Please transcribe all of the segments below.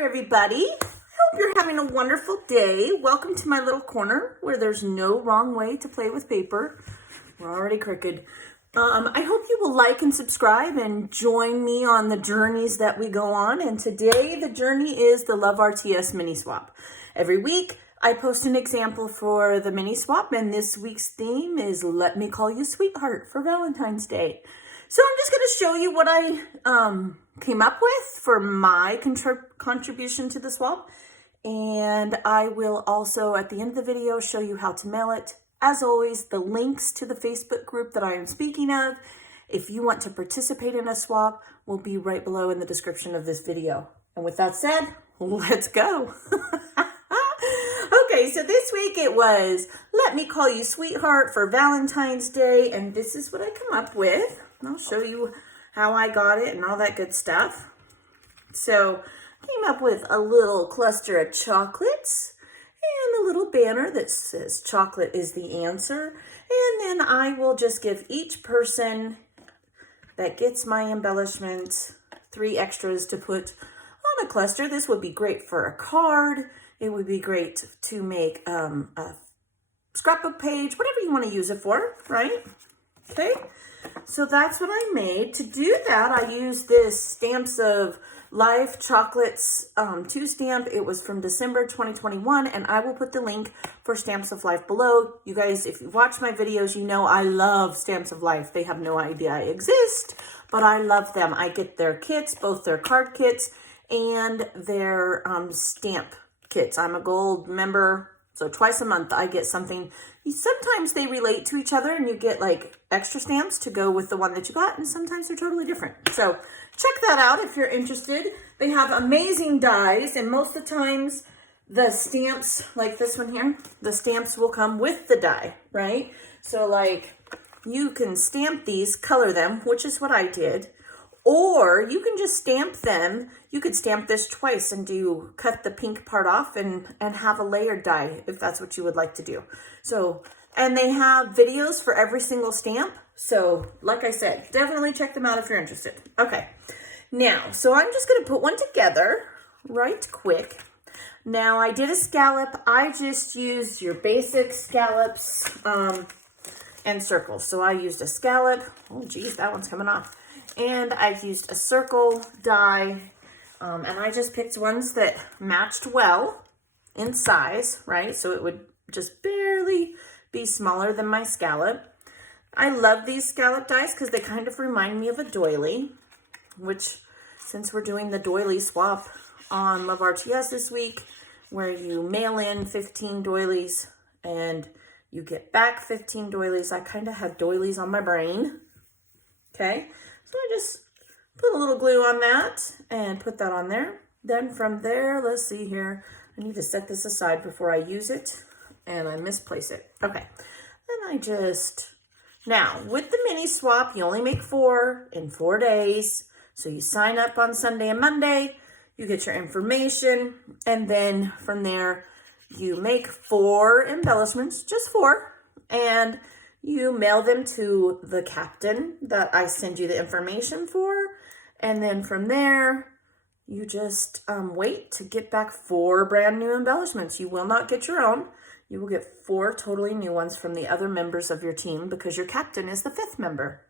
there, everybody. I hope you're having a wonderful day. Welcome to my little corner where there's no wrong way to play with paper. We're already crooked. I hope you will like and subscribe and join me on the journeys that we go on. And today the journey is the Love RTS mini swap. Every week I post an example for the mini swap, and this week's theme is Let Me Call You Sweetheart for Valentine's Day. So I'm just going to show you what I came up with for my contribution to the swap. And I will also, at the end of the video, show you how to mail it. As always, the links to the Facebook group that I am speaking of, if you want to participate in a swap, will be right below in the description of this video. And with that said, let's go. Okay, so this week it was Let Me Call You Sweetheart for Valentine's Day. And this is what I come up with. I'll show you how I got it and all that good stuff. So I came up with a little cluster of chocolates and a little banner that says chocolate is the answer. And then I will just give each person that gets my embellishment 3 extras to put on a cluster. This would be great for a card. It would be great to make a scrapbook page, whatever you want to use it for, right? Okay. So that's what I made. To do that, I used this Stamps of Life Chocolates 2 stamp. It was from December 2021, and I will put the link for Stamps of Life below. You guys, if you watch my videos, you know I love Stamps of Life. They have no idea I exist, but I love them. I get their kits, both their card kits and their stamp kits. I'm a gold member, so twice a month I get something. Sometimes they relate to each other and you get like extra stamps to go with the one that you got, and sometimes they're totally different. So check that out if you're interested. They have amazing dies, and most of the times the stamps, like this one here, the stamps will come with the die, right? So like you can stamp these, color them, which is what I did. Or you can just stamp them. You could stamp this twice and cut the pink part off and have a layered die if that's what you would like to do. So, and they have videos for every single stamp. So like I said, definitely check them out if you're interested. Okay, now, so I'm just gonna put one together right quick. Now I did a scallop. I just used your basic scallops and circles. So I used a scallop. Oh geez, that one's coming off. And I've used a circle die, and I just picked ones that matched well in size, right? So it would just barely be smaller than my scallop. I love these scallop dies because they kind of remind me of a doily, which, since we're doing the doily swap on Love RTS this week, where you mail in 15 doilies and you get back 15 doilies, I kind of had doilies on my brain, okay? So I just put a little glue on that and put that on there. Then from there, let's see here. I need to set this aside before I use it and I misplace it. Okay. Then now with the mini swap, you only make 4 in 4 days. So you sign up on Sunday and Monday, you get your information, and then from there, you make 4 embellishments, just 4, and you mail them to the captain that I send you the information for. And then from there, you just wait to get back 4 brand new embellishments. You will not get your own. You will get 4 totally new ones from the other members of your team because your captain is the 5th member.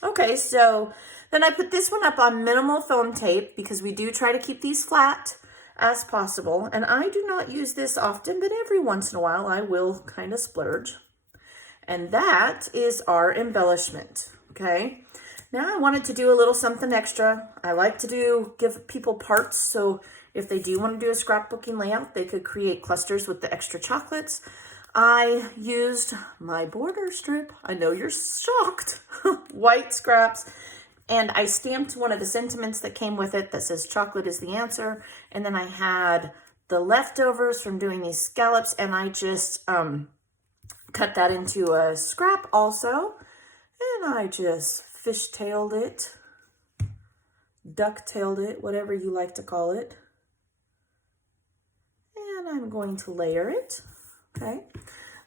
Okay, so then I put this one up on minimal foam tape because we do try to keep these flat as possible. And I do not use this often, but every once in a while I will kind of splurge. And that is our embellishment, okay? Now I wanted to do a little something extra. I like to give people parts, so if they do want to do a scrapbooking layout, they could create clusters with the extra chocolates. I used my border strip. I know you're shocked. White scraps. And I stamped one of the sentiments that came with it that says chocolate is the answer. And then I had the leftovers from doing these scallops, and I just cut that into a scrap also, and I just fishtailed it, ducktailed it, whatever you like to call it. And I'm going to layer it, okay?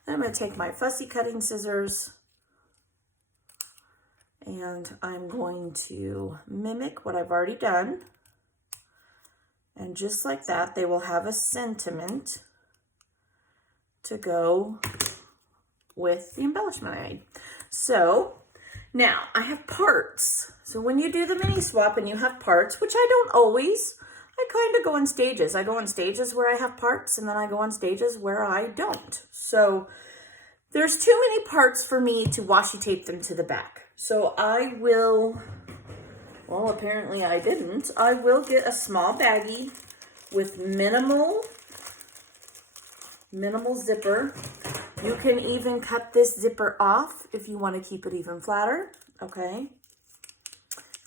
Then I'm going to take my fussy cutting scissors and I'm going to mimic what I've already done And just like that, they will have a sentiment to go with the embellishment I made. So now I have parts. So when you do the mini swap and you have parts, which I don't always, I kind of go in stages. I go in stages where I have parts, and then I go on stages where I don't. So there's too many parts for me to washi tape them to the back. So I will, well, apparently I didn't. I will get a small baggie with minimal zipper. You can even cut this zipper off if you want to keep it even flatter, okay?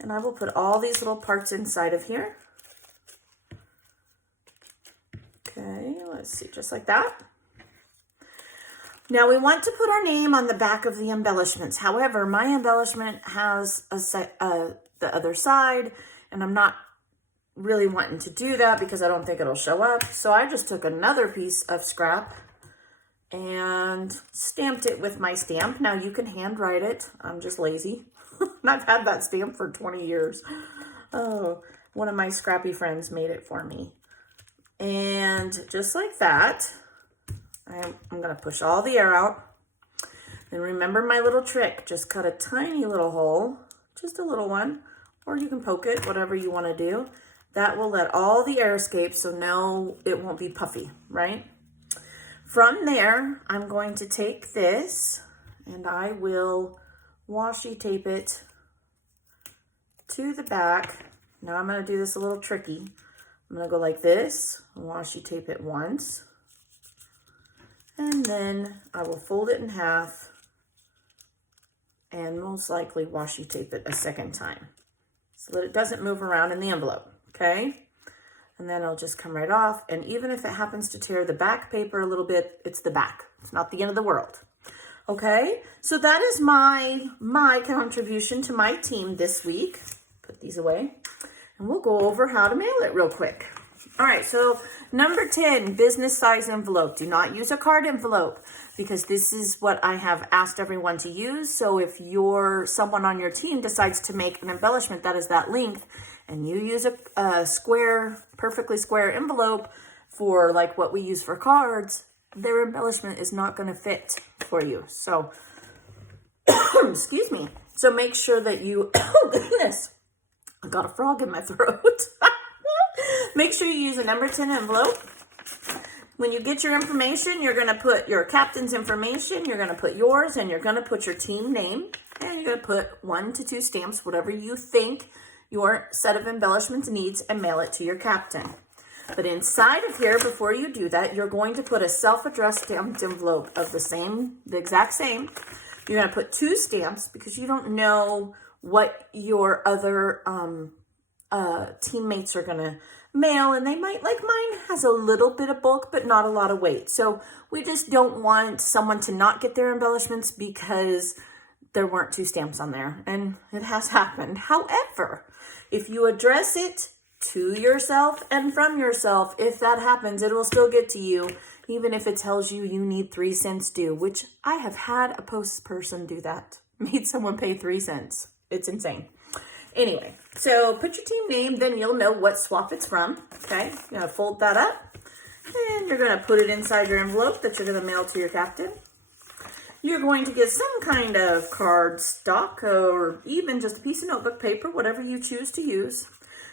And I will put all these little parts inside of here. Okay, let's see, just like that. Now we want to put our name on the back of the embellishments. However, my embellishment has the other side, and I'm not really wanting to do that because I don't think it'll show up. So I just took another piece of scrap and stamped it with my stamp. Now you can handwrite it. I'm just lazy. And I've had that stamp for 20 years. Oh, one of my scrappy friends made it for me. And just like that, I'm going to push all the air out. And remember my little trick, just cut a tiny little hole, just a little one, or you can poke it, whatever you want to do. That will let all the air escape, so no, it won't be puffy, right? From there, I'm going to take this and I will washi tape it to the back. Now I'm going to do this a little tricky. I'm going to go like this, washi tape it once, and then I will fold it in half and most likely washi tape it a second time so that it doesn't move around in the envelope, okay? And then it'll just come right off. And even if it happens to tear the back paper a little bit, it's the back. It's not the end of the world. Okay, so that is my contribution to my team this week. Put these away. And we'll go over how to mail it real quick. All right, so number 10, business size envelope. Do not use a card envelope because this is what I have asked everyone to use. So if someone on your team decides to make an embellishment that is that length, and you use a square, perfectly square envelope for like what we use for cards, their embellishment is not going to fit for you. So, excuse me. So make sure that you, oh goodness, I got a frog in my throat. Make sure you use a number 10 envelope. When you get your information, you're going to put your captain's information, you're going to put yours, and you're going to put your team name, and you're going to put 1 to 2 stamps, whatever you think your set of embellishments needs, and mail it to your captain. But inside of here, before you do that, you're going to put a self-addressed stamped envelope of the exact same. You're going to put 2 stamps because you don't know what your other teammates are going to mail, and they might, like mine has a little bit of bulk, but not a lot of weight. So we just don't want someone to not get their embellishments because there weren't 2 stamps on there, and it has happened. However, if you address it to yourself and from yourself, if that happens, it will still get to you, even if it tells you you need 3 cents due, which I have had a post person do that. Made someone pay 3 cents. It's insane. Anyway, so put your team name, then you'll know what swap it's from, okay? You're going to fold that up, and you're going to put it inside your envelope that you're going to mail to your captain. You're going to get some kind of card stock or even just a piece of notebook paper, whatever you choose to use.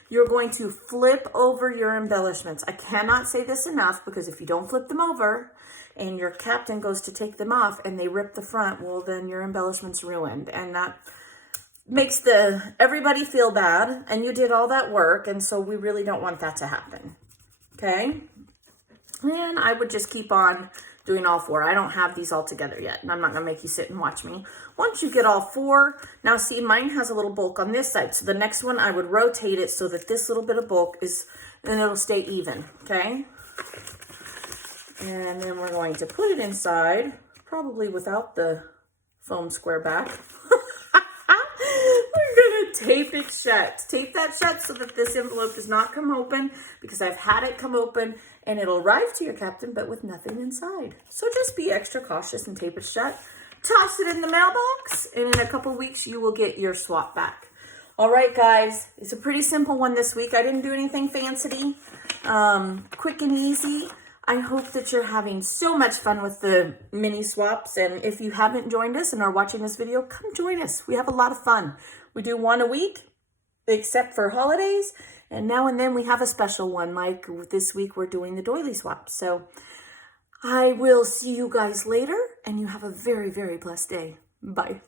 You're going to flip over your embellishments. I cannot say this enough because if you don't flip them over and your captain goes to take them off and they rip the front, well, then your embellishment's ruined. And that makes everybody feel bad, and you did all that work, and so we really don't want that to happen, okay? And I would just keep on doing all 4. I don't have these all together yet, and I'm not going to make you sit and watch me. Once you get all 4, now see, mine has a little bulk on this side, so the next one I would rotate it so that this little bit of bulk is, and it'll stay even, okay? And then we're going to put it inside, probably without the foam square back. We're going to tape it shut. Tape that shut so that this envelope does not come open, because I've had it come open and it'll arrive to your captain, but with nothing inside. So just be extra cautious and tape it shut. Toss it in the mailbox, and in a couple weeks, you will get your swap back. All right, guys, it's a pretty simple one this week. I didn't do anything fancy. quick and easy. I hope that you're having so much fun with the mini swaps. And if you haven't joined us and are watching this video, come join us. We have a lot of fun. We do one a week, except for holidays. And now and then we have a special one. Like this week, we're doing the doily swap. So I will see you guys later, and you have a very, very blessed day. Bye.